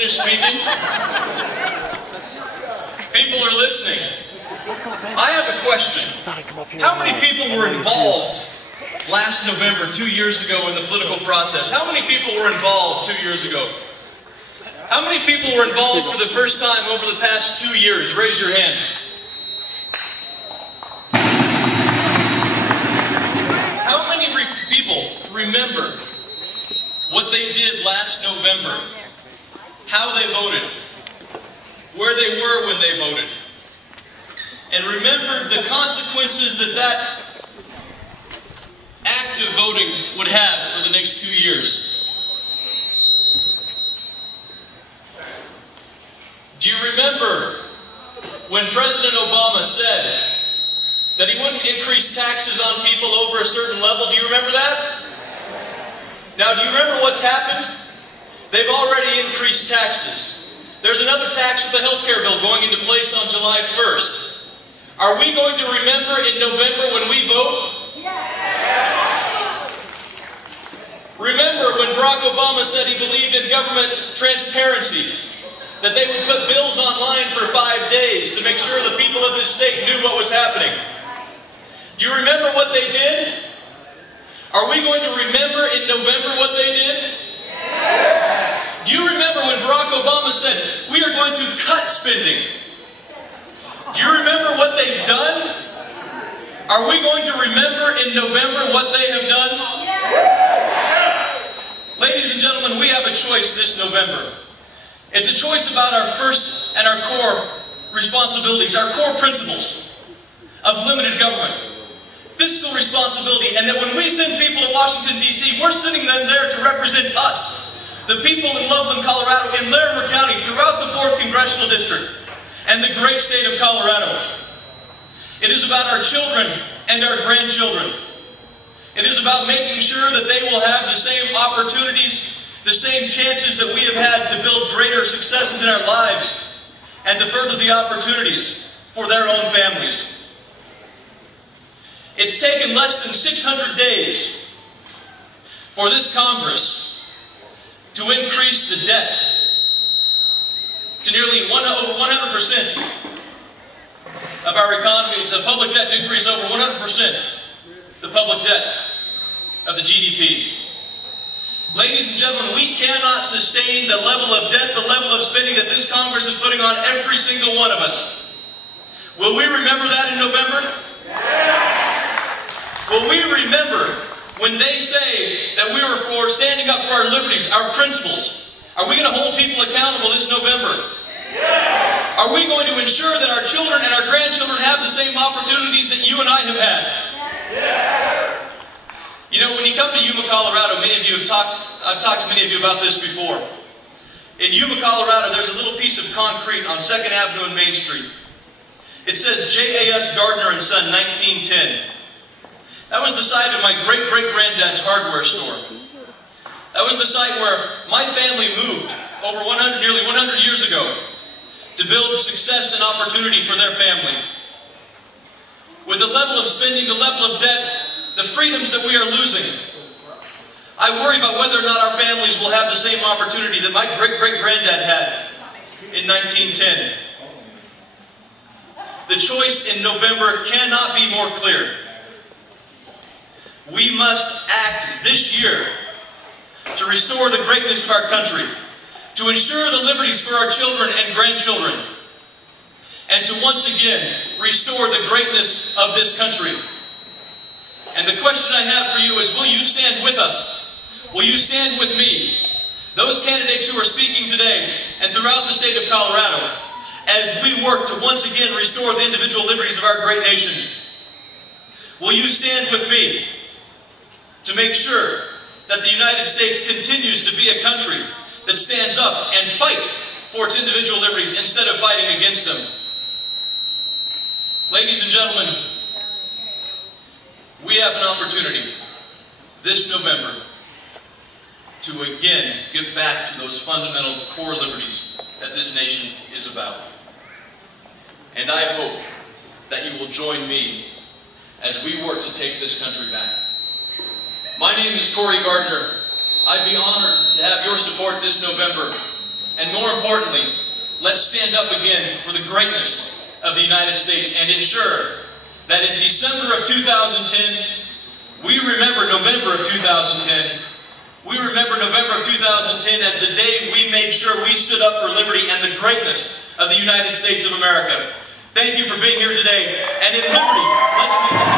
finish speaking? People are listening. I have a question. How many people were involved last November, 2 years ago, in the political process? How many people were involved 2 years ago? How many people were involved for the first time over the past 2 years? Raise your hand. How many people remember what they did last November? How they voted? Where they were when they voted? And remember the consequences that that act of voting would have for the next 2 years. Do you remember when President Obama said that he wouldn't increase taxes on people over a certain level? Do you remember that? Now, do you remember what's happened? They've already increased taxes. There's another tax with the health care bill going into place on July 1st. Are we going to remember in November when we vote? Yes. Remember when Barack Obama said he believed in government transparency, that they would put bills online for 5 days to make sure the people of this state knew what was happening. Do you remember what they did? Are we going to remember in November what they did? Yes. Do you remember when Barack Obama said, we are going to cut spending? Do you remember what they've done? Are we going to remember in November what they have done? Yes. Ladies and gentlemen, we have a choice this November. It's a choice about our first and our core responsibilities, our core principles of limited government, fiscal responsibility, and that when we send people to Washington, D.C., we're sending them there to represent us, the people in Loveland, Colorado, in Larimer County, throughout the 4th Congressional District, and the great state of Colorado. It is about our children and our grandchildren. It is about making sure that they will have the same opportunities, the same chances that we have had to build greater successes in our lives and to further the opportunities for their own families. It's taken less than 600 days for this Congress to increase the debt to nearly over 100% of our economy, the public debt to increase over 100% the public debt of the GDP. Ladies and gentlemen, we cannot sustain the level of debt, the level of spending that this Congress is putting on every single one of us. Will we remember that in November? Will we remember when they say that we are for standing up for our liberties, our principles? Are we going to hold people accountable this November? Are we going to ensure that our children and our grandchildren have the same opportunities that you and I have had? You know, when you come to Yuma, Colorado, many of you I've talked to many of you about this before. In Yuma, Colorado, there's a little piece of concrete on 2nd Avenue and Main Street. It says J.A.S. Gardner and Son, 1910. That was the site of my great-great-granddad's hardware store. That was the site where my family moved over nearly 100 years ago to build success and opportunity for their family. With the level of spending, the level of debt, the freedoms that we are losing, I worry about whether or not our families will have the same opportunity that my great-great-granddad had in 1910. The choice in November cannot be more clear. We must act this year to restore the greatness of our country, to ensure the liberties for our children and grandchildren, and to once again restore the greatness of this country. And the question I have for you is, will you stand with us? Will you stand with me, those candidates who are speaking today and throughout the state of Colorado, as we work to once again restore the individual liberties of our great nation? Will you stand with me to make sure that the United States continues to be a country that stands up and fights for its individual liberties instead of fighting against them? Ladies and gentlemen, we have an opportunity this November to again get back to those fundamental core liberties that this nation is about. And I hope that you will join me as we work to take this country back. My name is Gardner. I'd be honored to have your support this November And more importantly, let's stand up again for the greatness of the United States and ensure that in December of 2010, we remember November of 2010, we remember November of 2010 as the day we made sure we stood up for liberty and the greatness of the United States of America. Thank you for being here today. And in liberty, let's be